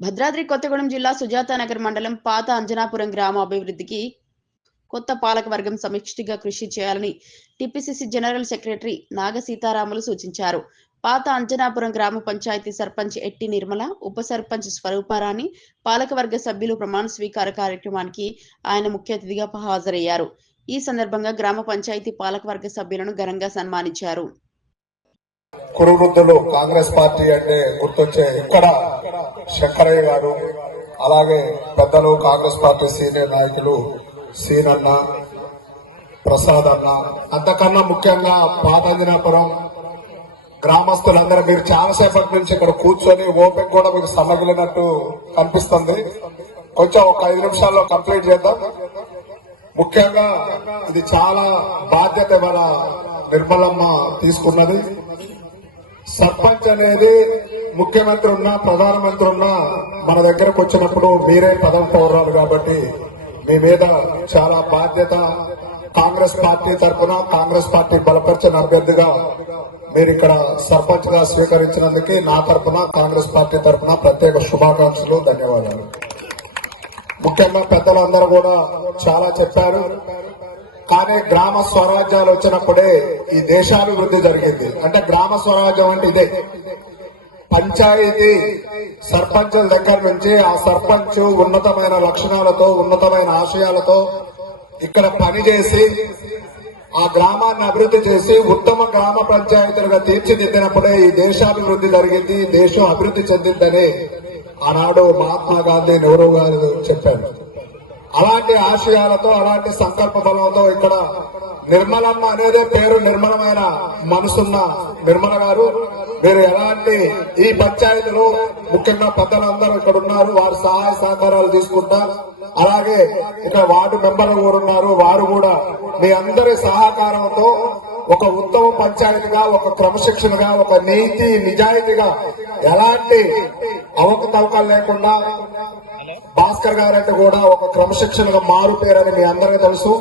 భద్రాద్రి కొత్తగూడెం జిల్లా సుజాతానగర్ మండలం పాత అంజనాపురం గ్రామ అభివృద్ధికి కొత్త పాలకవర్గం సమిష్టిగా కృషి చేయాలని TPCC general secretary Naga Seetharamulu సూచించారు. పాత అంజనాపురం గ్రామ పంచాయతీ సర్పంచ్ ఎట్టి నిర్మల ఉప సర్పంచ్ స్వరూపారాణి పాలకవర్గ సభ్యులు ప్రమాణ స్వీకార కార్యక్రమానికి ఆయన ముఖ్య అతిథిగా హాజరయ్యారు. ఈ సందర్భంగా గ్రామ పంచాయతీ పాలకవర్గ సభ్యులను ఘనంగా సన్మానించారు. కురువృద్ధులు కాంగ్రెస్ పార్టీ అంటే గుర్తొచ్చే ఇక్కడ శంకరయ్య గారు అలాగే పెద్దలు కాంగ్రెస్ పార్టీ సీనియర్ నాయకులు సీనన్న ప్రసాద్ అన్న. అంతకన్నా ముఖ్యంగా పాతంజనాపురం గ్రామస్తులందరూ మీరు చాలాసేపటి నుంచి ఇక్కడ కూర్చొని ఓపెన్ కూడా మీకు సన్నగిలినట్టు కనిపిస్తుంది. కొంచెం ఒక ఐదు నిమిషాల్లో కంప్లీట్ చేద్దాం. ముఖ్యంగా ఇది చాలా బాధ్యత ఇవాళ నిర్మలమ్మ తీసుకున్నది. సర్పంచ్ అనేది ముఖ్యమంత్రి ఉన్నా ప్రధానమంత్రి ఉన్నా మన దగ్గరకు వచ్చినప్పుడు మీరే పదం పౌరాలు కాబట్టి మీ మీద చాలా బాధ్యత. కాంగ్రెస్ పార్టీ తరఫున కాంగ్రెస్ పార్టీ బలపరిచిన అభ్యర్థిగా మీరు ఇక్కడ సర్పంచ్గా స్వీకరించినందుకు నా తరఫున కాంగ్రెస్ పార్టీ తరఫున ప్రత్యేక శుభాకాంక్షలు ధన్యవాదాలు. ముఖ్యంగా పెద్దలందరూ కూడా చాలా చెప్పారు. కానీ గ్రామ స్వరాజ్యాలు వచ్చినప్పుడే ఈ దేశాభివృద్ధి జరిగింది. అంటే గ్రామ స్వరాజ్యం అంటే ఇదే. పంచాయతీ సర్పంచుల దగ్గర నుంచి ఆ సర్పంచ్ ఉన్నతమైన లక్షణాలతో ఉన్నతమైన ఆశయాలతో ఇక్కడ పనిచేసి ఆ గ్రామాన్ని అభివృద్ధి చేసి ఉత్తమ గ్రామ పంచాయతీలుగా తీర్చిదిద్దినప్పుడే ఈ దేశాభివృద్ధి జరిగింది దేశం అభివృద్ధి చెందిందని ఆనాడు మహాత్మా గాంధీ నెహ్రూ గారు చెప్పారు. అలాంటి ఆశయాలతో అలాంటి సంకల్ప బలంతో ఇక్కడ నిర్మలమ్మ అనేదే పేరు నిర్మలమైన మనసున్న నిర్మల గారు. మీరు ఎలాంటి ఈ పంచాయతీలో ముఖ్యంగా పెద్దలందరూ ఇక్కడ ఉన్నారు వారు సహాయ సహకారాలు తీసుకుంటారు. అలాగే ఇక్కడ వార్డు మెంబర్లు కూడా ఉన్నారు వారు కూడా మీ అందరి సహకారంతో ఒక ఉత్తమ పంచాయతీగా ఒక క్రమశిక్షణగా ఒక నీతి నిజాయితీగా ఎలాంటి అవకతవకలు లేకుండా భాస్కర్ గారంటే కూడా ఒక క్రమశిక్షణగా మారు పేరని మీ అందరికీ తెలుసు.